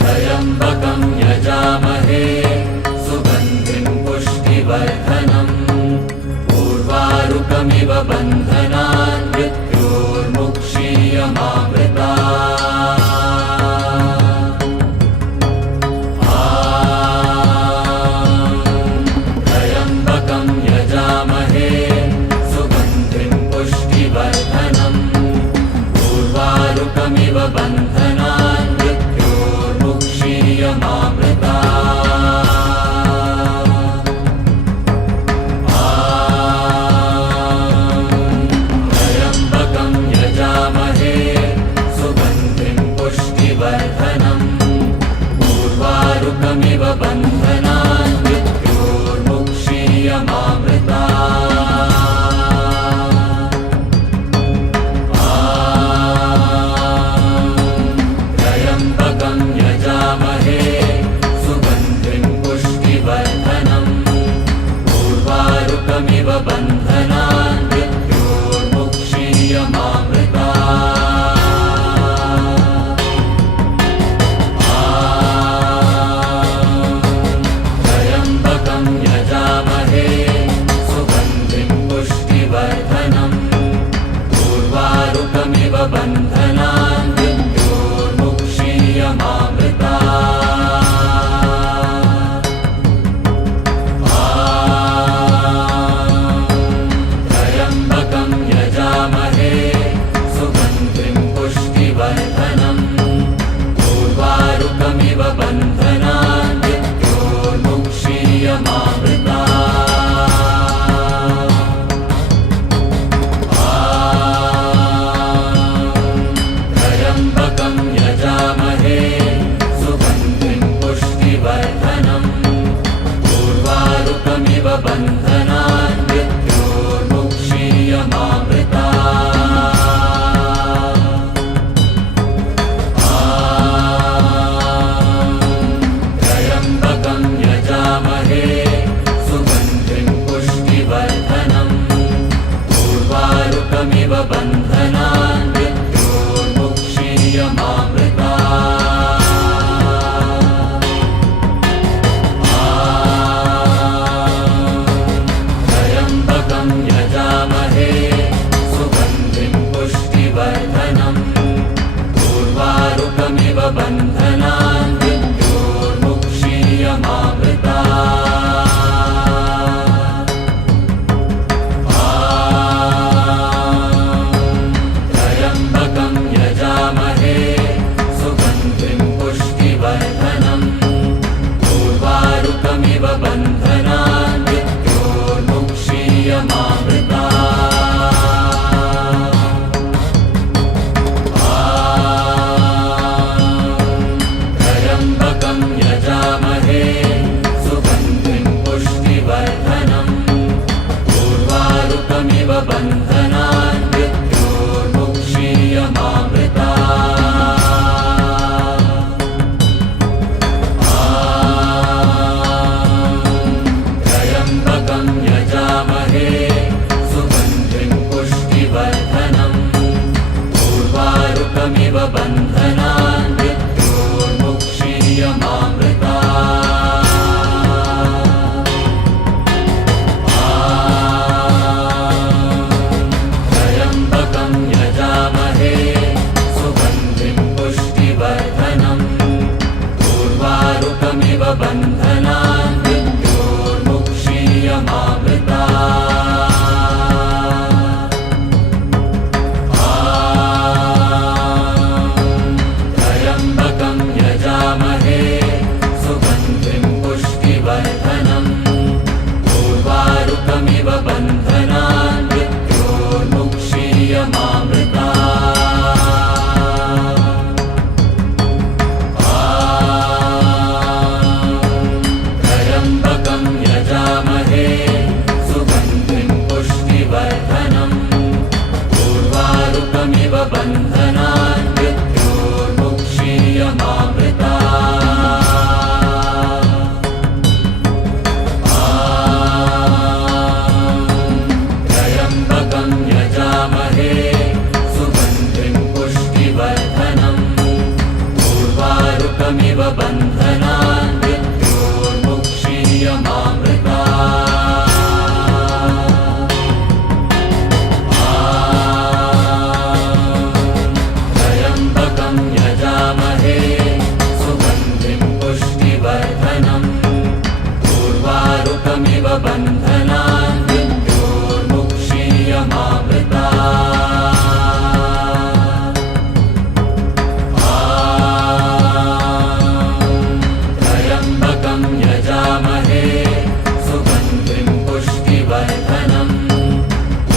त्र्यम्बकं यजामहे सुगन्धिं पुष्टिवर्धनम् उर्वारुकमिव बन्धनान् मृत्योर्मुक्षीयमामृतात् त्र्यम्बकं यजामहे सुगन्धिं पुष्टिवर्धनम् उर्वारुकमिव बन्धनान् मृत्योर्मुक्षीयमामृतात् त्र्यम्बकं यजामहे सुगन्धिं पुष्टिवर्धनम् उर्वारुकमिव बन्धनान् मृत्योर्मुक्षीयमामृतात् त्र्यम्बकं यजामहे सुगन्धिं पुष्टिवर्धनम् उर्वारुकमिव बन्धनान् त्र्यम्बकं यजामहे सुगन्धिं पुष्टिवर्धनम् उर्वारुकमिव बन्धनान् मृत्योर्मुक्षीयमामृतात् त्र्यम्बकं यजामहे सुगन्धिं पुष्टिवर्धनम् उर्वारुकमिव बन्धनान् त्र्यम्बकं यजामहे सुगन्धिं पुष्टिवर्धनम् उर्वारुकमिव बन्धनान् त्र्यम्बकं यजामहे सुगन्धिं पुष्टिवर्धनम् उर्वारुकमिव बन्धनान् त्र्यम्बकं यजामहे सुगन्धिं पुष्टिवर्धनम् उर्वारुकमिव बन्धनान् त्र्यम्बकं यजामहे सुगन्धिं पुष्टिवर्धनम् उर्वारुकमिव बन्धनान् त्र्यम्बकं यजामहे सुगन्धिं पुष्टिवर्धनम् उर्वारुकमिव बन्धनान् त्र्यम्बकं यजामहे सुगन्धिं पुष्टिवर्धनम् उर्वारुकमिव बन्धनान् त्र्यम्बकं यजामहे सुगन्धिं पुष्टिवर्धनम् उर्वारुकमिव बन्धनान् त्र्यम्बकं यजामहे सुगन्धिं पुष्टिवर्धनम् उर्वारुकमिव बन्धनान् त्र्यम्बकं यजामहे बन्धनान् मृत्योर्मुक्षीयमामृतात् त्र्यम्बकं यजामहे सुगन्धिं पुष्टिवर्धनम्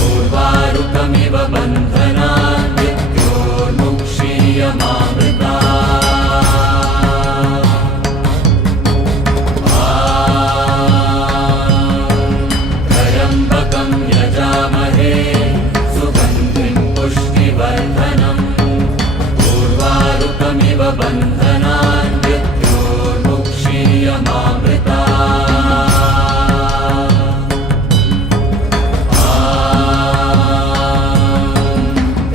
उर्वारुकमिव बन्धनान् मृत्योर्मुक्षीयमामृतात् त्र्यम्बकं यजामहे सुगन्धिं पुष्टिवर्धनम् उर्वारुकमिव बन्धनान्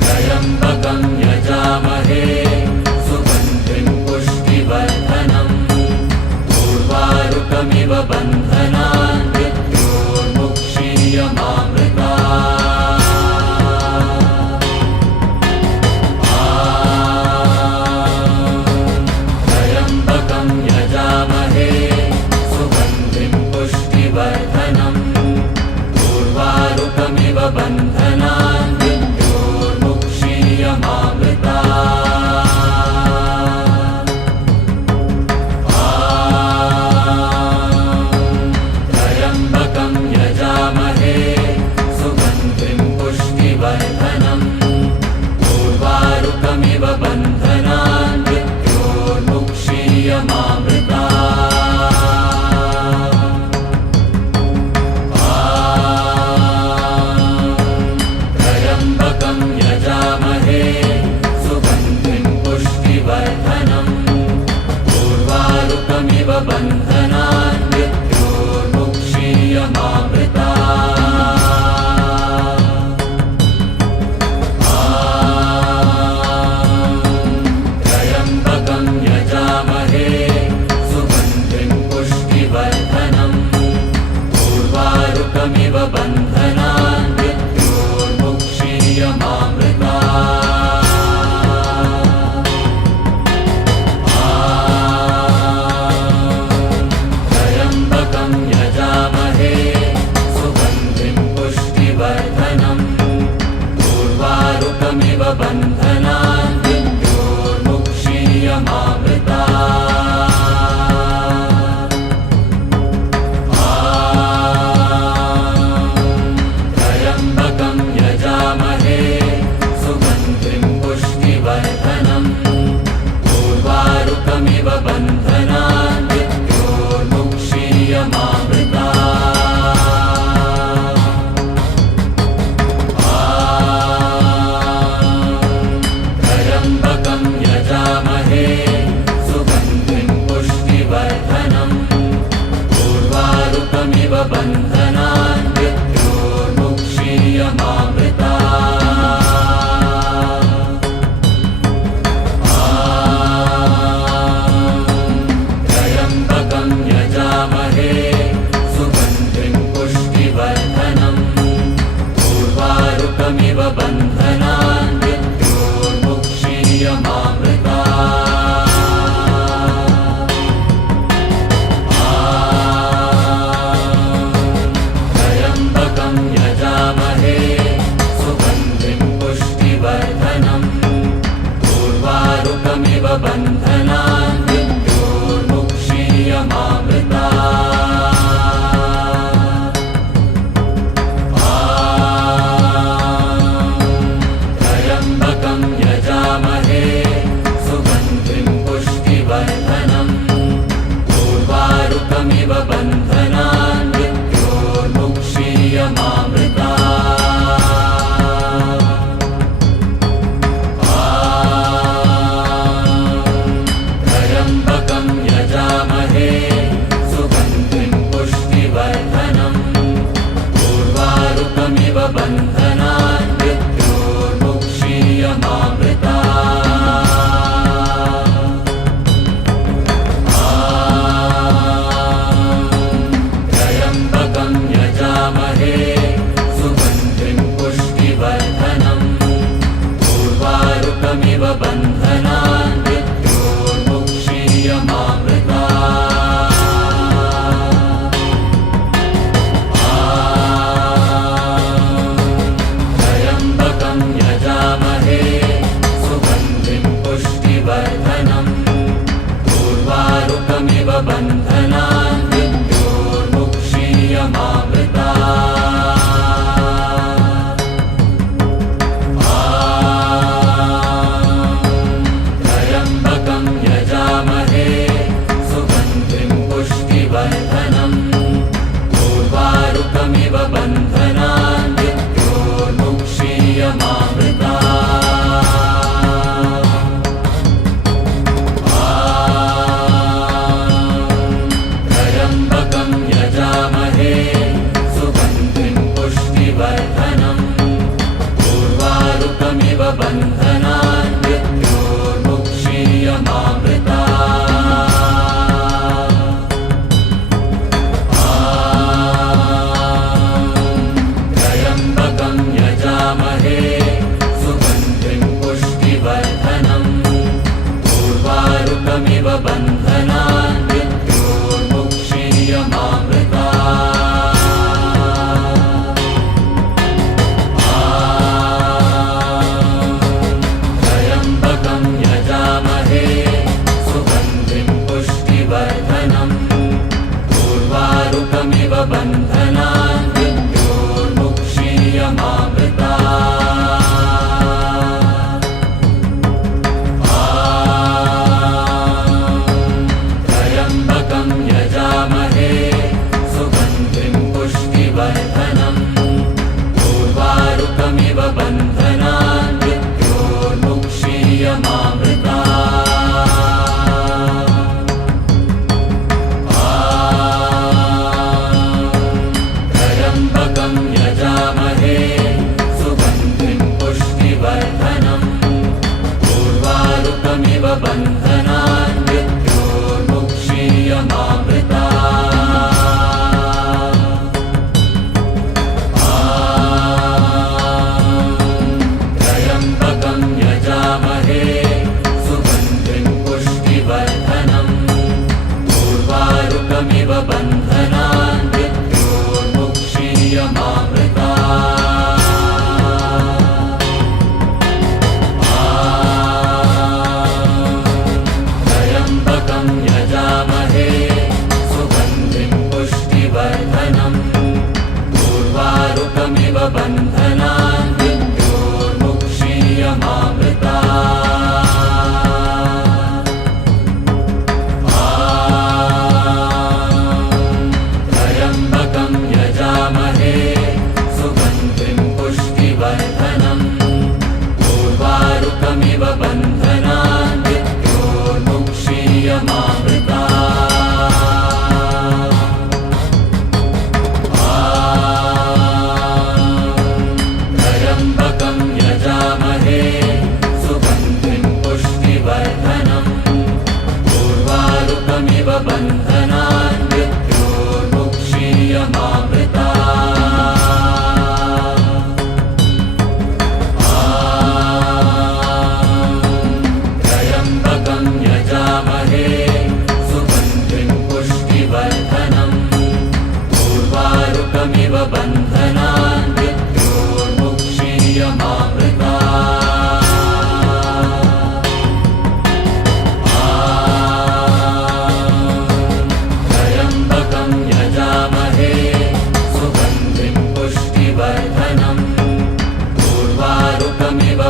त्र्यम्बकं यजामहे सुगन्धिं पुष्टिवर्धनम् उर्वारुकमिव बन्धनान् त्र्यम्बकं यजामहे सुगन्धिं पुष्टिवर्धनम् उर्वारुकमिव बन्धनान् त्र्यम्बकं यजामहे सुगन्धिं पुष्टिवर्धनम् उर्वारुकमिव बन्धनान् त्र्यम्बकं यजामहे सुगन्धिं पुष्टिवर्धनम् उर्वारुकमिव बन्धनान् त्र्यम्बकं यजामहे सुगन्धिं पुष्टिवर्धनम् उर्वारुकमिव बन्धनान् त्र्यम्बकं यजामहे सुगन्धिं पुष्टिवर्धनम् उर्वारुकमिव बन्धनान् त्र्यम्बकं यजामहे सुगन्धिं पुष्टिवर्धनम् उर्वारुकमिव बन्धनान् त्र्यम्बकं यजामहे सुगन्धिं पुष्टिवर्धनम् उर्वारुकमिव बन्धनान् त्र्यम्बकं यजामहे सुगन्धिं पुष्टिवर्धनम् उर्वारुकमिव बन्धनान् त्र्यम्बकं यजामहे सुगन्धिं पुष्टिवर्धनम् उर्वारुकमिव बन्धनान् त्र्यम्बकं यजामहे सुगन्धिं पुष्टिवर्धनम् उर्वारुकमिव बन्धनान् त्र्यम्बकं यजामहे सुगन्धिं पुष्टिवर्धनम् उर्वारुकमिव बन्धनान् त्र्यम्बकं यजामहे सुगन्धिं पुष्टिवर्धनम् उर्वारुकमिव बन्धनान् त्र्यम्बकं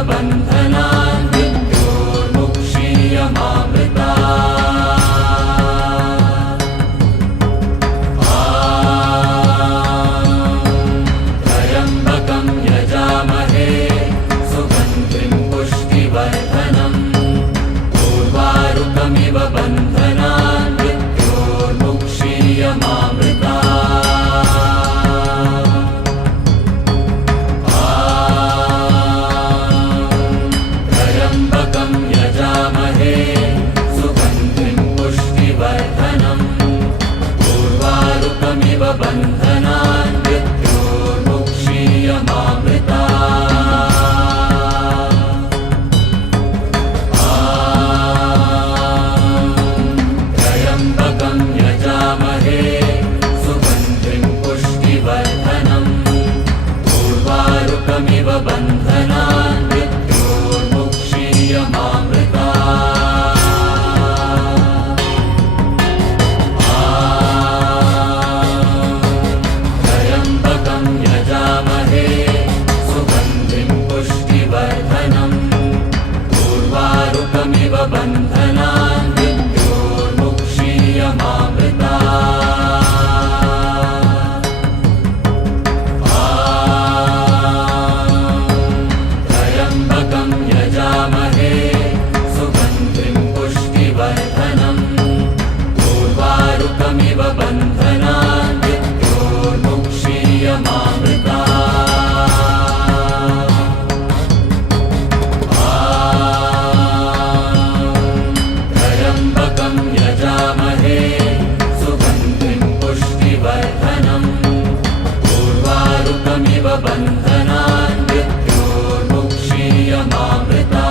बन्धनान् मृत्योर्मुक्षीयमामृता त्र्यम्बकं यजामहे सुगन्धिं पुष्टिवर्धनम् उर्वारुकमिव बन्धनान् मृत्योर्मुक्षीयमामृता त्र्यम्बकं यजामहे सुगन्धिं पुष्टिवर्धनम् उर्वारुकमिव बन्धनान् मृत्योर्मुक्षीयमामृता त्र्यम्बकं यजामहे सुगन्धिं पुष्टिवर्धनम् उर्वारुकमिव बन्धनान् मृत्योर्मुक्षीयमामृता त्र्यम्बकं यजामहे सुगन्धिं पुष्टिवर्धनम् उर्वारुकमिव बन्धनान् मृत्योर्मुक्षीयमामृता त्र्यम्बकं यजामहे सुगन्धिं पुष्टिवर्धनम् उर्वारुकमिव बन्धनान् मृत्योर्मुक्षीयमामृता त्र्यम्बकं यजामहे सुगन्धिं पुष्टिवर्धनम् उर्वारुकमिव बन्धनान् मृत्योर्मुक्षीयमामृता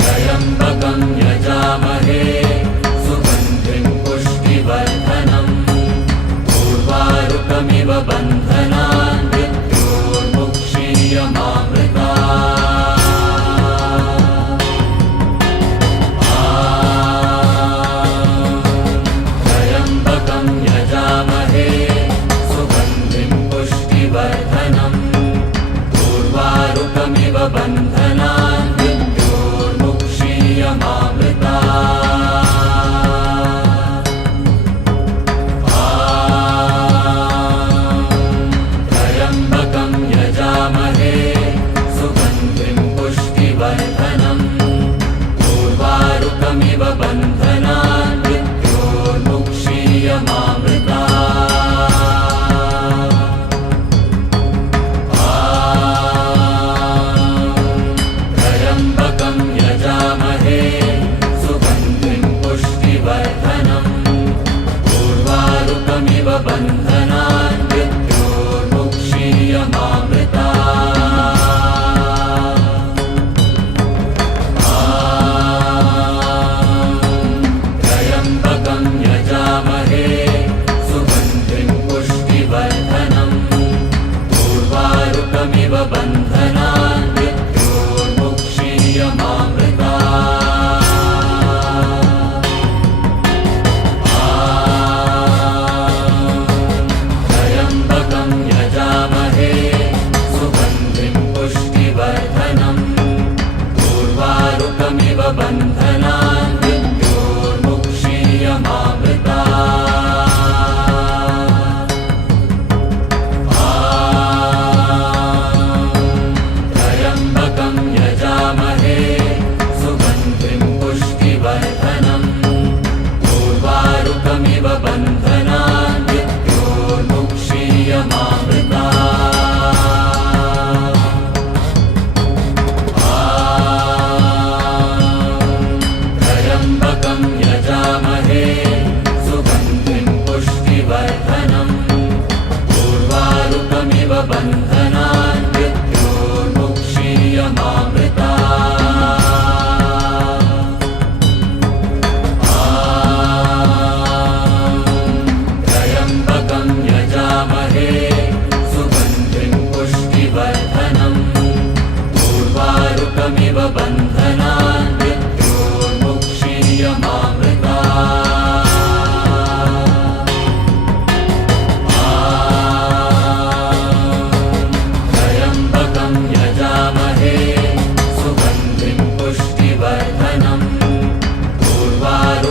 त्र्यम्बकं यजामहे सुगन्धिं पुष्टिवर्धनम् उर्वारुकमिव बन्धनान् मृत्योर्मुक्षीयमामृता त्र्यम्बकं यजामहे सुगन्धिं पुष्टिवर्धनम् उर्वारुकमिव बन्धनान् मृत्योर्मुक्षीयमामृता त्र्यम्बकं यजामहे सुगन्धिं पुष्टिवर्धनम् उर्वारुकमिव बन्धनान् मृत्योर्मुक्षीयमामृता त्र्यम्बकं यजामहे सुगन्धिं पुष्टिवर्धनम् उर्वारुकमिव बन्धनान् मृत्योर्मुक्षीयमामृता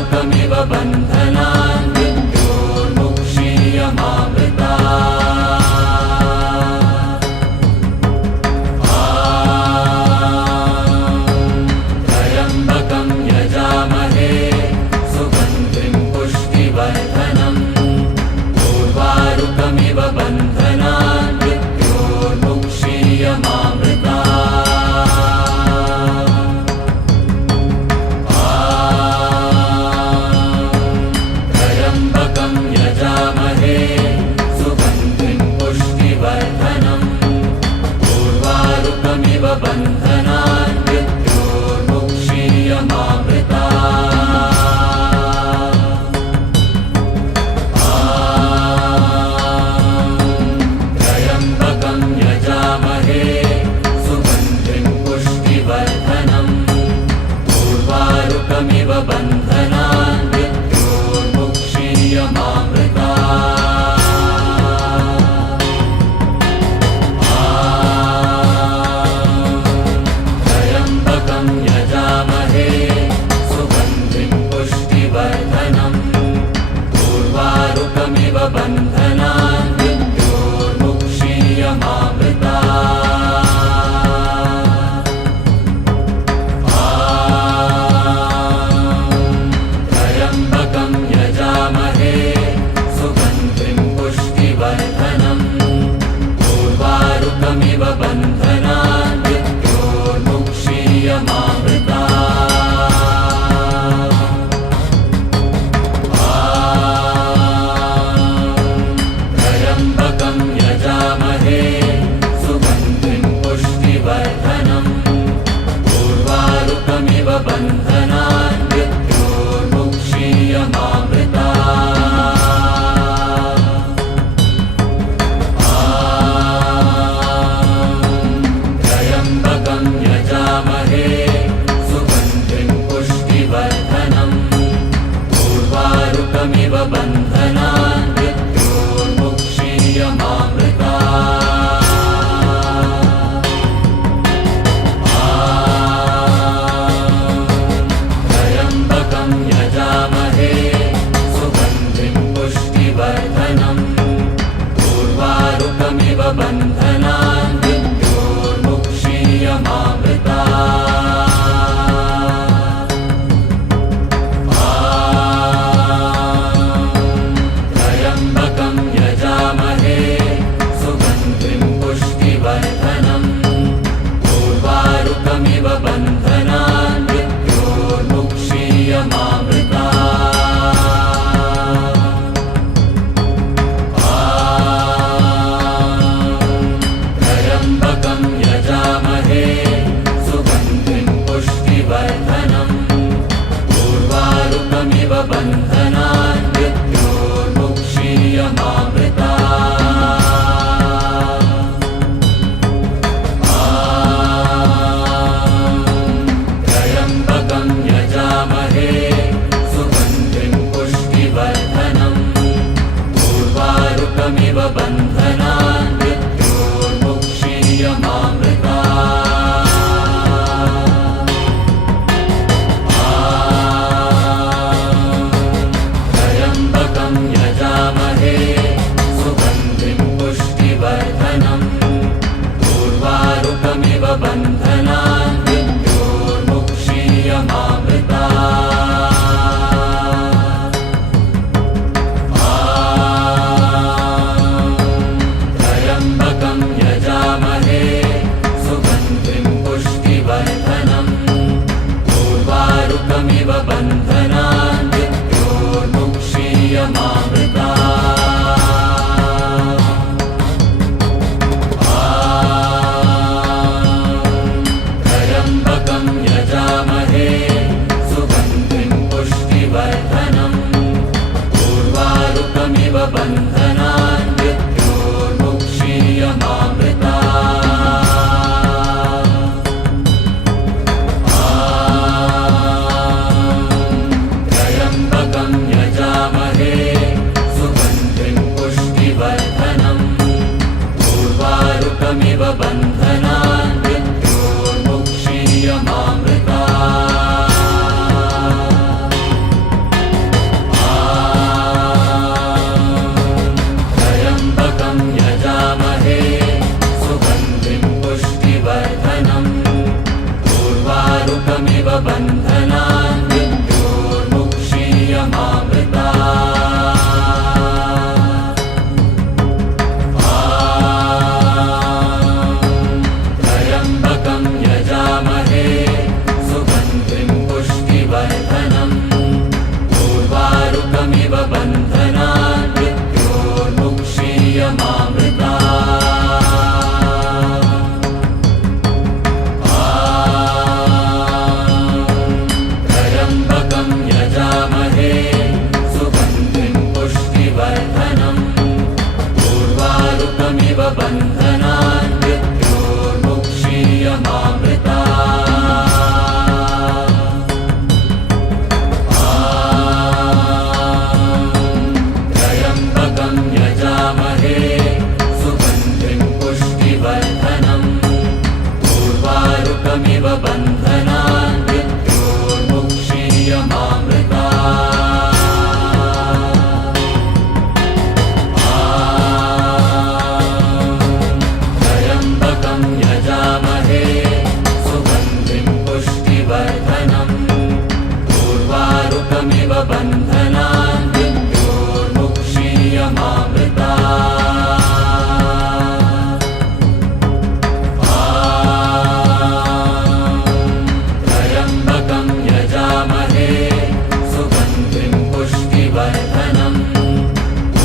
उर्वारुकमिव बन्धनान् मृत्योर्मुक्षीयमामृता त्र्यम्बकं यजामहे सुगन्धिं पुष्टिवर्धनम् उर्वारुकमिव बन्धनान् मृत्योर्मुक्षीयमामृता त्र्यम्बकं यजामहे सुगन्धिं पुष्टिवर्धनम् उर्वारुकमिव बन्धनान् मृत्योर्मुक्षीयमामृता त्र्यम्बकं यजामहे सुगन्धिं पुष्टिवर्धनम् उर्वारुकमिव बन्धनान् मृत्योर्मुक्षीयमामृता त्र्यम्बकं यजामहे सुगन्धिं पुष्टिवर्धनम् उर्वारुकमिव बन्धनान् मृत्योर्मुक्षीयमामृता त्र्यम्बकं यजामहे सुगन्धिं पुष्टिवर्धनम् उर्वारुकमिव बन्धनान् मृत्योर्मुक्षीयमामृता त्र्यम्बकं यजामहे सुगन्धिं पुष्टिवर्धनम् उर्वारुकमिव बन्धनान् मृत्योर्मुक्षीयमामृता त्र्यम्बकं यजामहे सुगन्धिं पुष्टिवर्धनम् उर्वारुकमिव बन्धनान् मृत्योर्मुक्षीयमामृता त्र्यम्बकं यजामहे सुगन्धिं पुष्टिवर्धनम् उर्वारुकमिव बन्धनान् मृत्योर्मुक्षीयमामृता बन्धनान् मृत्योर्मुक्षीयमामृतात् त्र्यम्बकं यजामहे सुगन्धिं पुष्टिवर्धनम्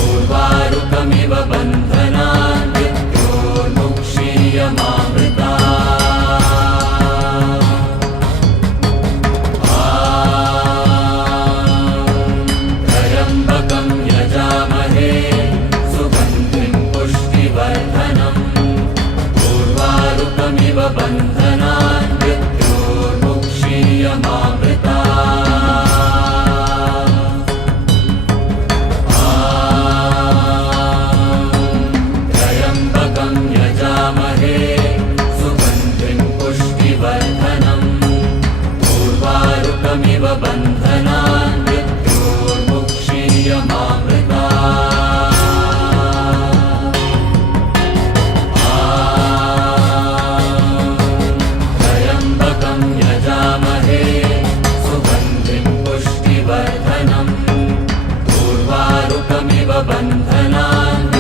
उर्वारुकमिव बन्धनान् मृत्योर्मुक्षीयमामृतात् त्र्यम्बकं यजामहे सुगन्धिं पुष्टिवर्धनम् उर्वारुकमिव बन्धनान् त्र्यम्बकं यजामहे सुगन्धिं पुष्टिवर्धनम् उर्वारुकमिव बन्धनान् त्र्यम्बकं यजामहे सुगन्धिं पुष्टिवर्धनम् उर्वारुकमिव बन्धनान्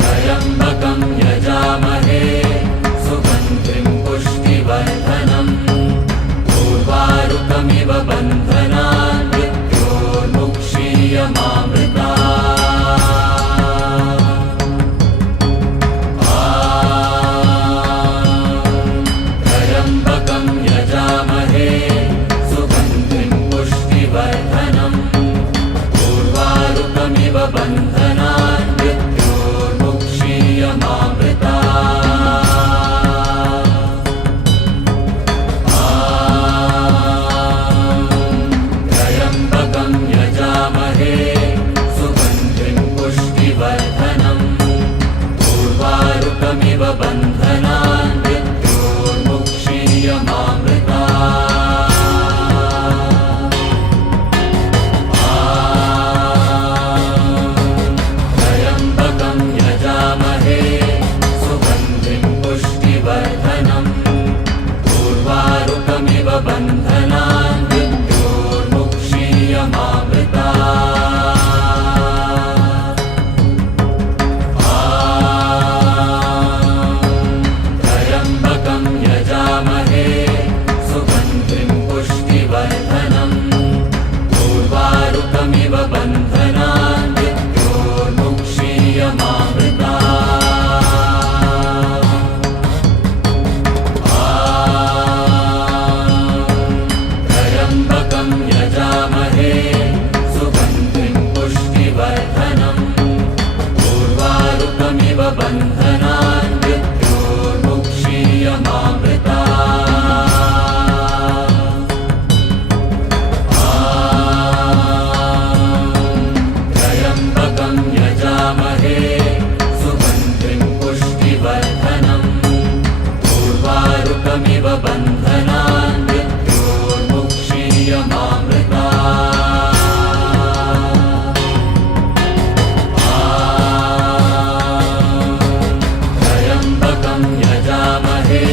त्र्यम्बकं यजामहे सुगन्धिं पुष्टिवर्धनम् उर्वारुकमिव बन्धनान् त्र्यम्बकं यजामहे सुगन्धिं पुष्टिवर्धनम् उर्वारुकमिव बन्धनान् त्र्यम्बकं यजामहे सुगन्धिं पुष्टिवर्धनम् उर्वारुकमिव बन्धनान् त्र्यम्बकं यजामहे सुगन्धिं पुष्टिवर्धनम् उर्वारुकमिव बन्धनान् त्र्यम्बकं यजामहे सुगन्धिं पुष्टिवर्धनम् उर्वारुकमिव बन्धनान् त्र्यम्बकं यजामहे सुगन्धिं पुष्टिवर्धनम् उर्वारुकमिव बन्धनान् त्र्यम्बकं यजामहे सुगन्धिं पुष्टिवर्धनम् उर्वारुकमिव बन्धनान् त्र्यम्बकं यजामहे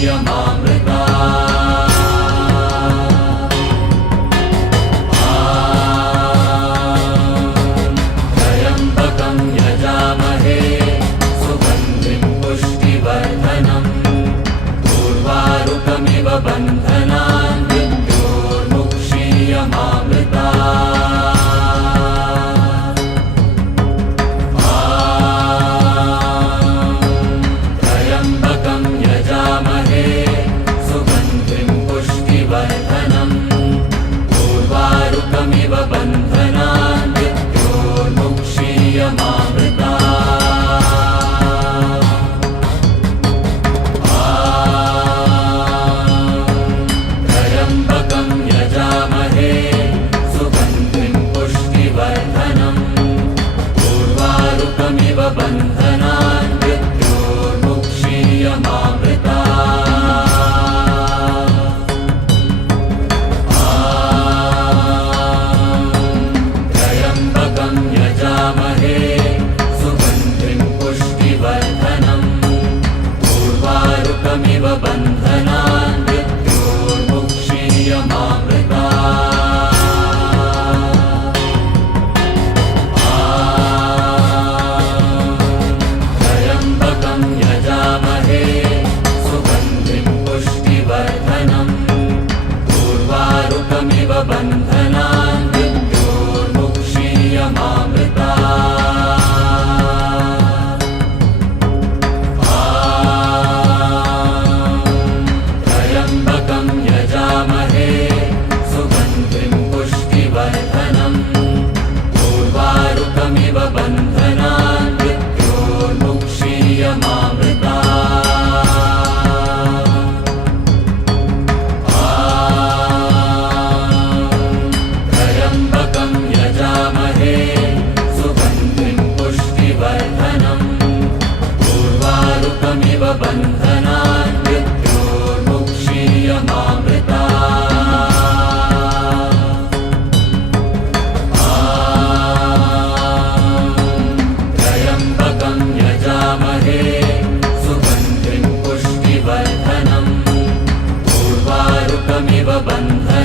मुक्षीयमामृता त्र्यम्बकं यजामहे सुगन्धिं पुष्टिवर्धनम् उर्वारुकमिव बन्धनान् मृत्योर्मुक्षीयमामृता त्र्यम्बकं यजामहे सुगन्धिं पुष्टिवर्धनम् उर्वारुकमिव बन्धनान् मृत्योर्मुक्षीयमामृता त्र्यम्बकं यजामहे सुगन्धिं पुष्टिवर्धनम् उर्वारुकमिव बन्धनान् मृत्योर्मुक्षीयमामृता त्र्यम्बकं यजामहे सुगन्धिं पुष्टिवर्धनम् उर्वारुकमिव बन्धनान् मृत्योर्मुक्षीयमामृता त्र्यम्बकं यजामहे सुगन्धिं पुष्टिवर्धनम् उर्वारुकमिव बन्धनान् मृत्योर्मुक्षीयमामृता त्र्यम्बकं यजामहे सुगन्धिं पुष्टिवर्धनम् उर्वारुकमिव बन्धनान् मृत्योर्मुक्षीयमामृता त्र्यम्बकं यजामहे सुगन्धिं पुष्टिवर्धनम् उर्वारुकमिव बन्धनान् मृत्योर्मुक्षीयमामृता त्र्यम्बकं यजामहे सुगन्धिं पुष्टिवर्धनम् उर्वारुकमिव बन्धनान्